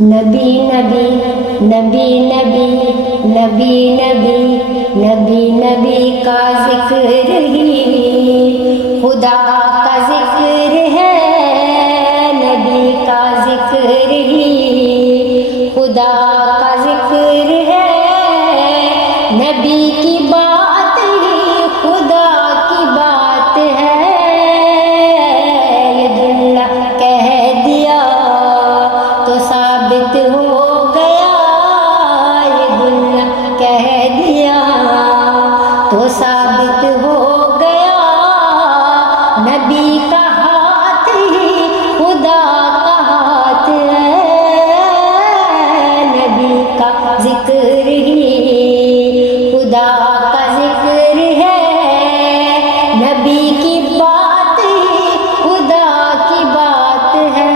نبی نبی نبی نبی نبی نبی نبی نبی کا ذکر ہی خدا کا ذکر ہے، نبی کا ذکر ہی خدا کا ذکر ہے، نبی کی بات ہی خدا کی بات ہے، یہ دنیا کہہ دیا تو ثابت ہو گیا، یہ دنیا کہہ دیا تو ثابت ہو گیا، نبی کا ہاتھ ہی خدا کا ہاتھ ہے، نبی کا ذکر ہی خدا کا ذکر ہے، نبی کی بات ہی خدا کی بات ہے،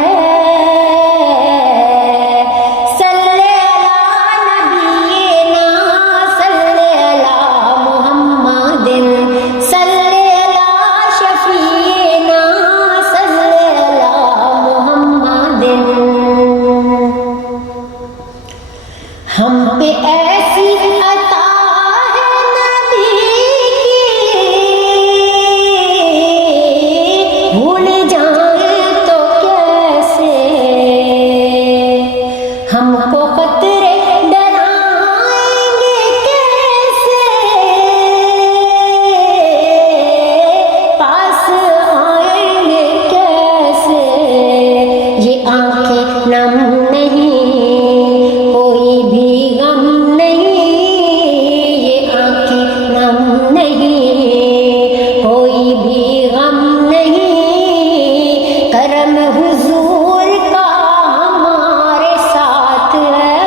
صلی علی نبینا صلی علی محمد صلی علی شفیعنا صلی علی محمد، ہم پہ ایسی عطا ہے نبی کی، بھول جائیں تو کیسے، ہم کو خطرے ڈرائیں گے کیسے، پاس آئیں گے کیسے، یہ آنکھیں نم نہیں کوئی بھی غم نہیں، یہ آنکھیں نم نہیں کوئی بھی غم نہیں، کرم حضور کا ہمارے ساتھ ہے،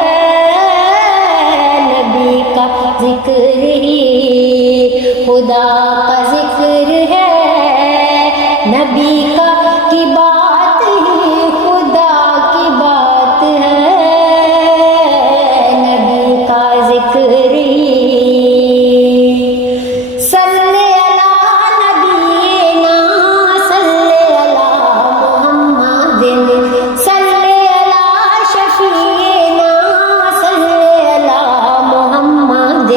نبی کا ذکر ہی خدا کا ذکر ہے، نبی کا کی بات ہی خدا کی بات ہے، نبی کا ذکر ہی صلی علی نبینا صلی علی محمد صلی علی شفیعنا صلی علی محمد،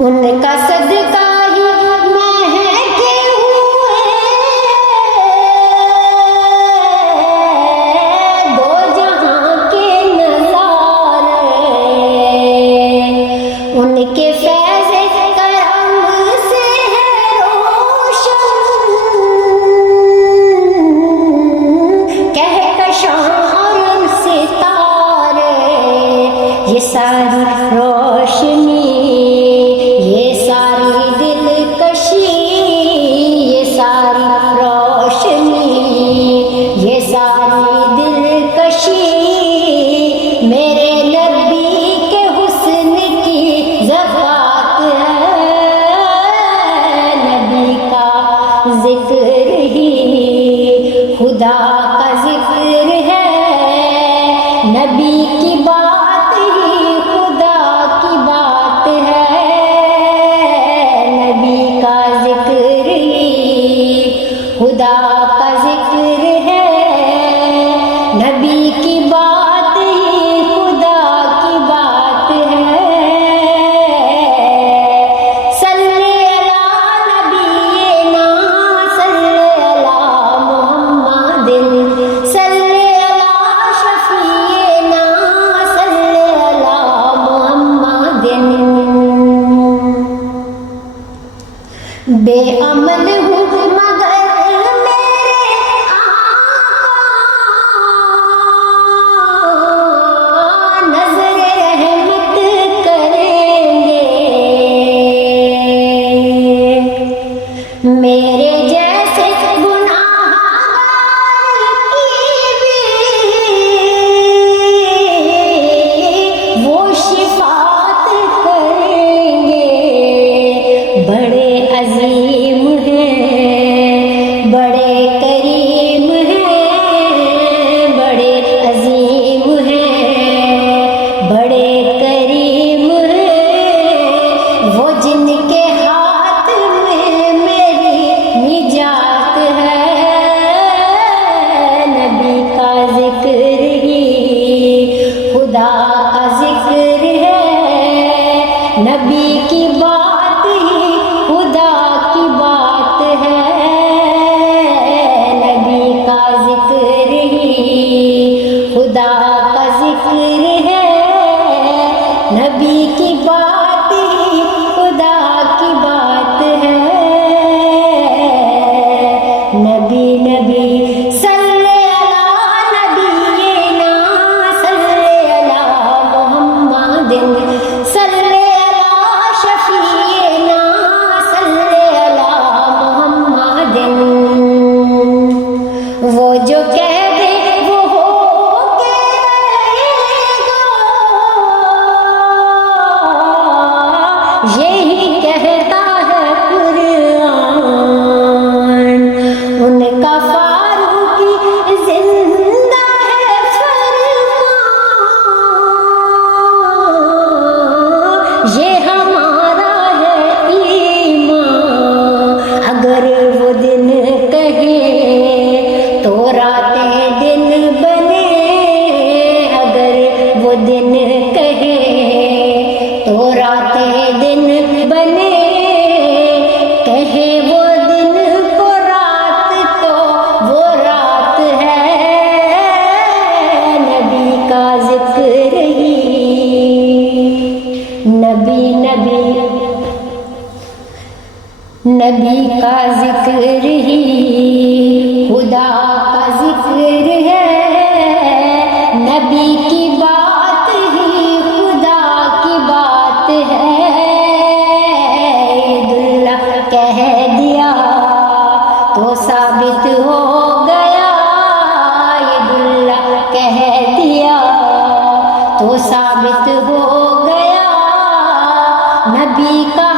ان کا صدقہ ہی مہکے ہوئے دو جہاں کے نظارے، ان کے فیض کرم سے ہے روشن کہکشاں اور ستارے، یہ ساری روشنی یہ ساری دلکشی، یہ ساری روشنی یہ ساری دلکشی، میرے نبی کے حسن کی زکات ہے، نبی کا ذکر ہی خدا کا ذکر ہے، نبی کی بات ہی خدا کی بات ہے، نبی کا ذکر ہی خدا کا ذکر ہے، نبی کی بات ہی خدا کی بات ہے، صلی علی نبینا صلی علی محمد صلی علی شفیعنا صلی علی محمد، بے عمل ہوں مگر میرے وہ جو کہہ دے وہ ہو کے رہے گا، یہی کہتا ہے قرآن، ان کا فاروقی زندہ ہے فرمان، یہ ہمارا ہے ایمان، اگر وہ دن کہے تو راتیں دن بنے، اگر وہ دن کہے تو راتیں دن بنے، کہے وہ دن کو رات تو وہ رات ہے، نبی کا ذکر ہی، نبی کا ذکر ہی خدا کا ذکر ہے، نبی کی بات ہی خدا کی بات ہے، عید اللہ کہہ دیا تو ثابت ہو گیا، عید اللہ کہہ دیا تو ثابت ہو گیا، نبی کا